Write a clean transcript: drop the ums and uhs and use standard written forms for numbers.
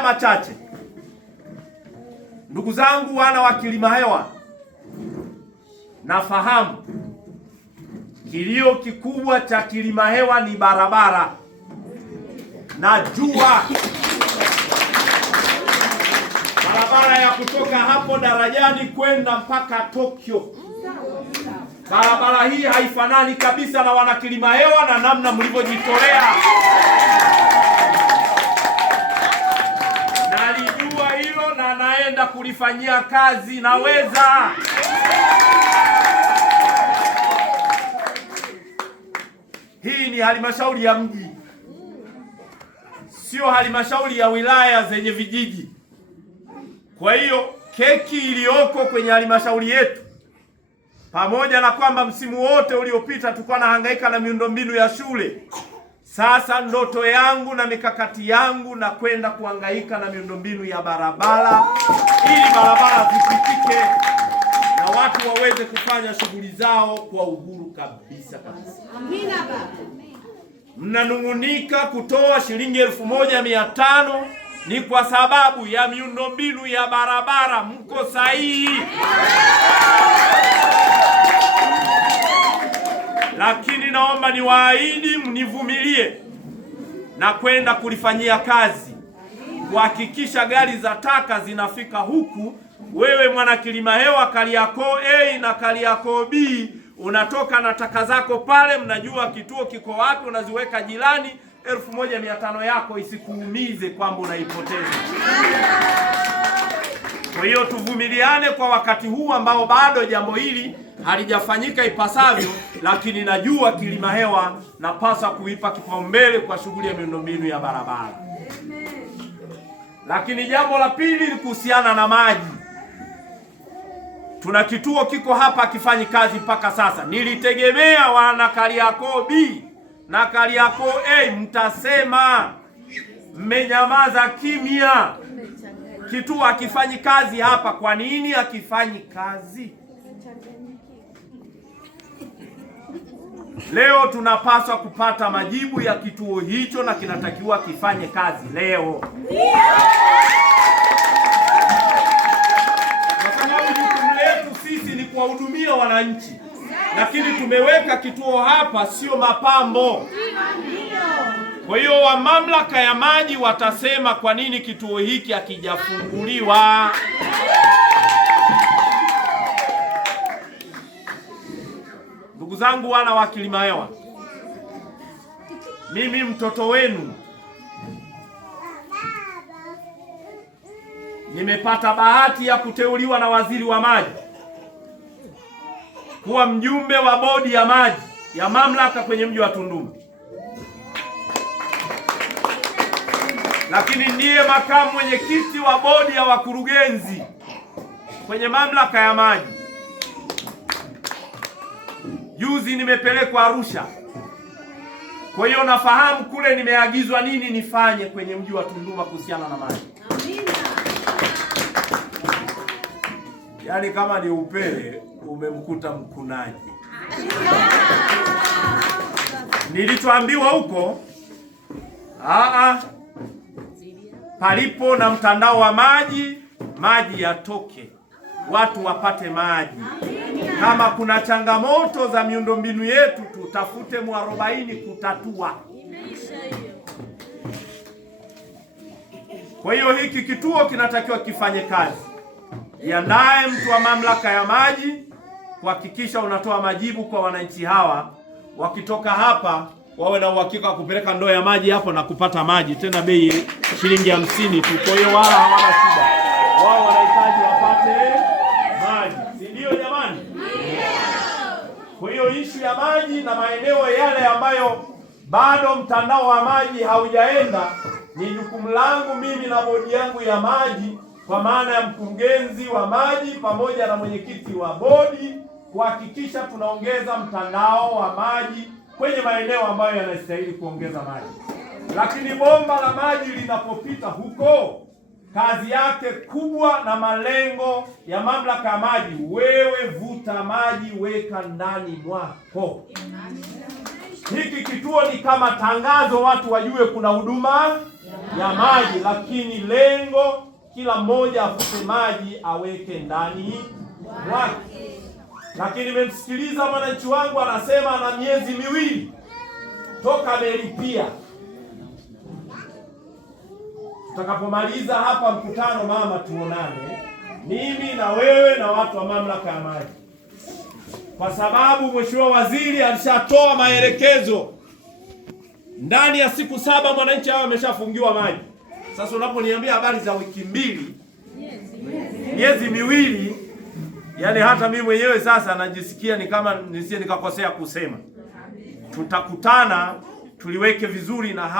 haya machache, ndugu zangu wana wa Kilimahewa, nafahamu kilio kikubwa cha Kilimahewa ni barabara. Najua barabara ya kutoka hapo Darajani kwenda mpaka Tokyo. Barabara hii haifanani kabisa na wana Kilimahewa na namna mlivyojitolea. Nalijua hilo na naenda kulifanyia kazi. Naweza. Hii ni halmashauri ya mji, sio halmashauri ya wilaya zenye vijiji. Kwa hiyo keki iliyoko kwenye halmashauri yetu, pamoja na kwamba msimu wote uliopita tulikuwa nahangaika na miundombinu ya shule, sasa ndoto yangu na mikakati yangu na kwenda kuhangaika na miundombinu ya barabara, ili barabara zipitike na watu waweze kufanya shughuli zao kwa uhuru kabisa kabisa. Amina baba. Mnanung'unika kutoa shilingi 1500 ni kwa sababu ya miundombinu ya barabara. Mko sahihi. Lakini naomba niwaahidi mnivumilie na kwenda kulifanyia kazi, kuhakikisha gari za taka zinafika huku. Wewe mwana Kilimahewa Kariakoo A na Kariakoo B unatoka na taka zako pale, mnajua kituo kiko wapi, unaziweka jirani. 1500 yako isikuumize kwamba unaipoteza. Kwa hiyo tuvumiliane kwa wakati huu ambao bado jambo hili halijafanyika ipasavyo, lakini najua Kilimahewa napaswa kuipa kipaumbele kwa shughuli ya miundombinu ya barabara. Lakini jambo la pili ni kuhusiana na maji. Tuna kituo kiko hapa kifanyi kazi mpaka sasa. Nilitegemea wana Kariakoo B na Kariakoo A mtasema, mmenyamaza kimya. Kituo hakifanyi kazi hapa. Kwa nini hakifanyi kazi? Leo tunapaswa kupata majibu ya kituo hicho na kinatakiwa kifanye kazi leo. Kwa sababu jukumu letu sisi ni kuwahudumia wananchi. Lakini tumeweka kituo hapa sio mapambo. Kwa hiyo wa mamlaka ya maji watasema kwa nini kituo hiki hakijafunguliwa. Ndugu zangu wana wa Kilimahewa, mimi mtoto wenu nimepata bahati ya kuteuliwa na waziri wa maji kuwa mjumbe wa bodi ya maji ya mamlaka kwenye mji wa Tunduma, lakini ndiye makamu mwenyekiti wa bodi ya wakurugenzi kwenye mamlaka ya maji. Juzi nimepelekwa Arusha, kwa hiyo nafahamu kule nimeagizwa nini nifanye kwenye mji wa Tunduma kuhusiana na maji. Yaani kama ni upele umemkuta mkunaji. Nilichoambiwa huko, palipo na mtandao wa maji, maji yatoke, watu wapate maji. Kama kuna changamoto za miundombinu yetu, tutafute mwarobaini kutatua. Kwa hiyo hiki kituo kinatakiwa kifanye kazi. Iandae mtu wa mamlaka ya maji kuhakikisha unatoa majibu kwa wananchi hawa. Wakitoka hapa wawe na uhakika wa kupeleka ndoo ya maji hapo na kupata maji, tena bei shilingi 50 tu. Kwa hiyo wala hawana shida, wao wanahitaji wapate maji, si ndio jamani? Kwa hiyo ishu ya maji na maeneo yale ambayo bado mtandao wa maji haujaenda, ni jukumu langu mimi na bodi yangu ya maji, kwa maana ya mkurugenzi wa maji pamoja na mwenyekiti wa bodi, kuhakikisha tunaongeza mtandao wa maji kwenye maeneo ambayo yanastahili kuongeza maji. Lakini bomba la maji linapopita huko, kazi yake kubwa na malengo ya mamlaka ya maji, wewe vuta maji weka ndani mwako. Hiki kituo ni kama tangazo, watu wajue kuna huduma ya maji, lakini lengo kila mmoja afute maji aweke ndani mwake. Lakini nimemsikiliza mwananchi wangu anasema ana miezi miwili toka amelipia. Tutakapomaliza hapa mkutano, mama, tuonane mimi na wewe na watu wa mamlaka ya maji, kwa sababu Mheshimiwa Waziri alishatoa maelekezo ndani ya siku 7 mwananchi hao ameshafungiwa maji. Sasa unaponiambia habari za wiki mbili, miezi miwili, yani hata mimi mwenyewe sasa najisikia ni kama nisije nikakosea kusema. Tutakutana tuliweke vizuri na hao